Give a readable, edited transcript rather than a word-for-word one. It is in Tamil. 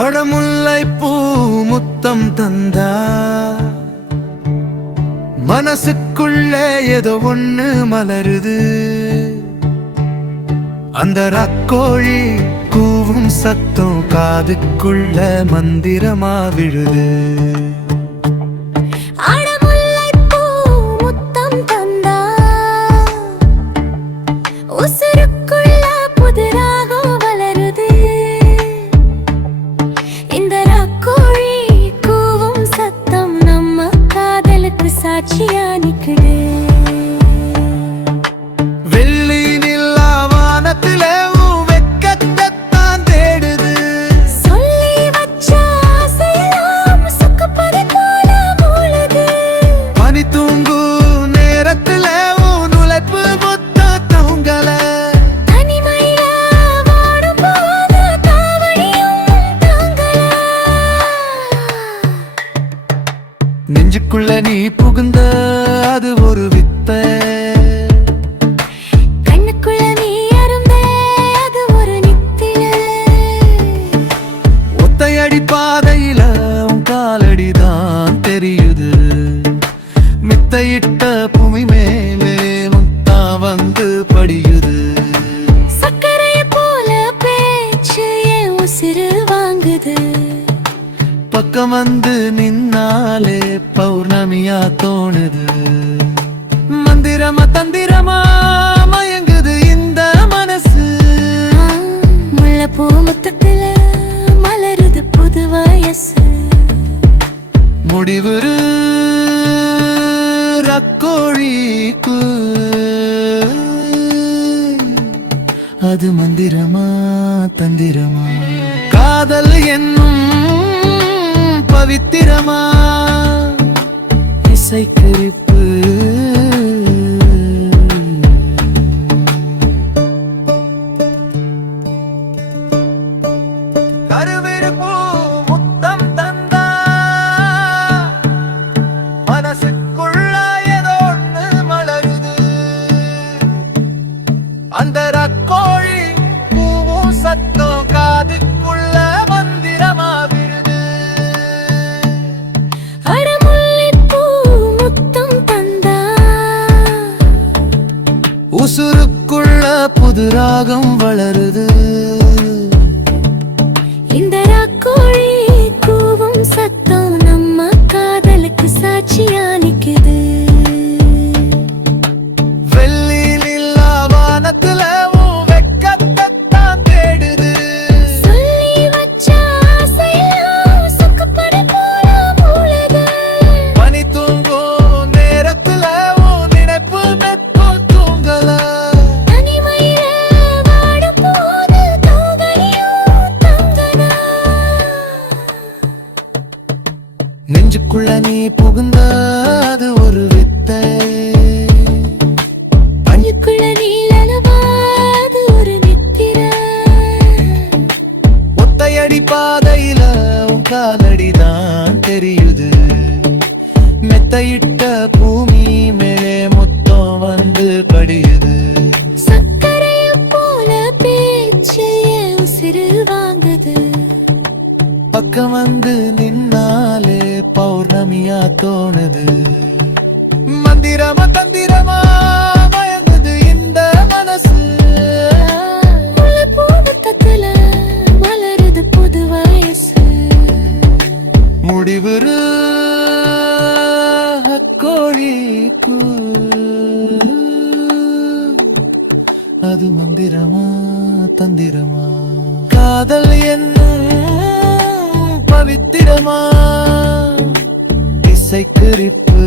அடமுல்லை பூ முத்தம் தந்தா மனசுக்குள்ளே ஏதோ ஒண்ணு மலருது. அந்த ரக்கோழி கூவும் சத்தம் காதுக்குள்ள மந்திரமா விழுது. வெள்ளி நிலா வானத்திலே வெக்கத்தான் தேடுது. சொல்லி வச்ச ஆசையெல்லாம் சுக்குப்பறி போல மூழுது. பனி தூங்கு நேரத்திலே நுழைப்பு மொத்த தூங்கல. தனிமையில வாடும் போது தாவணியும் தாங்கல. நெஞ்சுக்குள்ள நீ புகுந்த அது ஒரு வித்தை. கண்ணுக்குள்ள நீ அருந்த அது ஒரு நித்தில. ஒத்தையடி பாதையில உன் காலடிதான் தெரியுது. மித்தையிட்ட பூமி மேலே முத்தா வந்து படியுது. சக்கரைய போல பேச்சு என் உசிறு வாங்குது. பக்கம் வந்து நின்னாலே பௌர்ணமியா தோணுது. மந்திரமா தந்திரமா மயங்குது இந்த மனசு. முல்லைப்பூ முத்தத்துல மலருது புது வயசு. முடிவுறு ரக்கோழிக்கு அது மந்திரமா தந்திரமா. காதல் என்னும் பவித்திரமா இசைக்குறிப்பு. கருவிருப்பு முத்தம் தந்தா மனசுக்குள்ள ஏதோ ஒண்ணு மலருது. அந்த ரக்கோழி பூவும் சத்தம் காதுக்குள்ள மந்திரமா விழுது. அடமுல்லைப்பூ முத்தம் தந்தா உசுருக்குள்ள புது ராகம் வளருது. இந்த ராக்கோழி கூவும் சத்தம் நம்ம காதலுக்கு சாட்சியா நிக்குது. வெள்ளி நிலா வானத்துல வெக்கத்தான் தேடுது. சொல்லி வச்ச ஆசையெல்லாம் சுக்குப்பறி போல மூழுது. பனி தூங்கும் நேரத்துல நினைப்பு மெத்த தூங்கல. தனிமையில வாடும் போது தூங்கலியும் தங்கல. நெஞ்சுக்குள்ள நீ புகுந்த அது ஒரு வித்தை. கண்ணுக்குள்ள நீ அழுவாது ஒரு நித்திர. ஒத்தையடி பாதையில உன் காலடிதான் தெரியுது. மெத்தையிட்ட பூமி மேலே மொத்தம் வந்து படியுது. சக்கரைய போல பேச்சு என் உசிறு வாங்குது. பக்கம் வந்து நின்னாலே பௌர்ணமியா தோணுது. மந்திரமா தந்திரமா மயங்குது இந்த மனசு. முல்லைப்பூ முத்தத்துல மலருது புது வயசு. முடிவுறு கோழிக்கு அது மந்திரமா தந்திரமா. காதல் என்னும் பவித்திரமா இசைக்குறிப்பு.